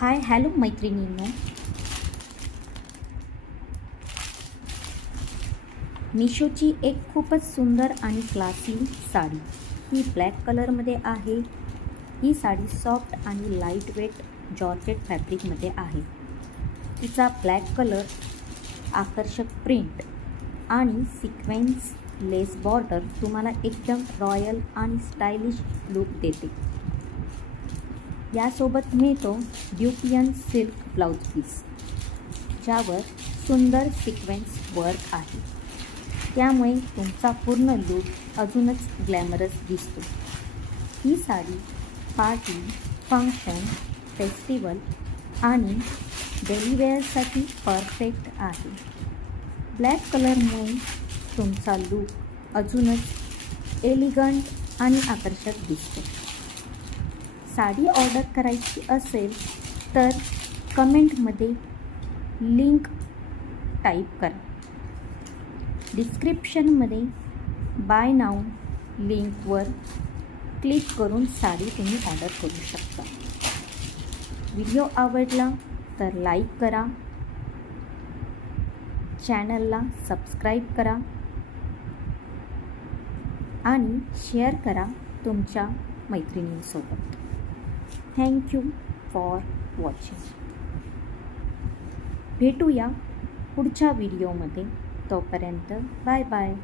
Hi hello मैत्रिणींनो, मिशोची एक खूपच सुंदर आणि क्लासी साडी ही ब्लॅक कलरमध्ये आहे. ही साडी सॉफ्ट आणि लाईट वेट जॉर्जेट फॅब्रिकमध्ये आहे. तिचा ब्लॅक कलर आकर्षक प्रिंट आणि सिक्वेन्स लेस बॉर्डर तुम्हाला एकदम रॉयल आणि स्टायलिश लुक देते. यासोबत मिळतो ड्युपियन सिल्क ब्लाउज पीस, ज्यावर सुंदर सिक्वेन्स वर्क आहे. त्यामुळे तुमचा पूर्ण लूक अजूनच ग्लॅमरस दिसतो. ही साडी पार्टी, फंक्शन, फेस्टिवल आणि डेली वेअरसाठी परफेक्ट आहे. ब्लॅक कलरमुळे तुमचा लूक अजूनच एलिगंट आणि आकर्षक दिसतो. साडी ऑर्डर करायची असेल तर कमेंटमध्ये लिंक टाईप करा. डिस्क्रिप्शनमध्ये बाय नाऊ लिंकवर क्लिक करून साडी तुम्ही ऑर्डर करू शकता. व्हिडिओ आवडला तर लाईक करा, चॅनलला सबस्क्राईब करा आणि शेअर करा तुमच्या मैत्रिणींसोबत. Thank you for watching. भेटूया पुढच्या व्हिडिओमध्ये. तोपर्यंत बाय बाय.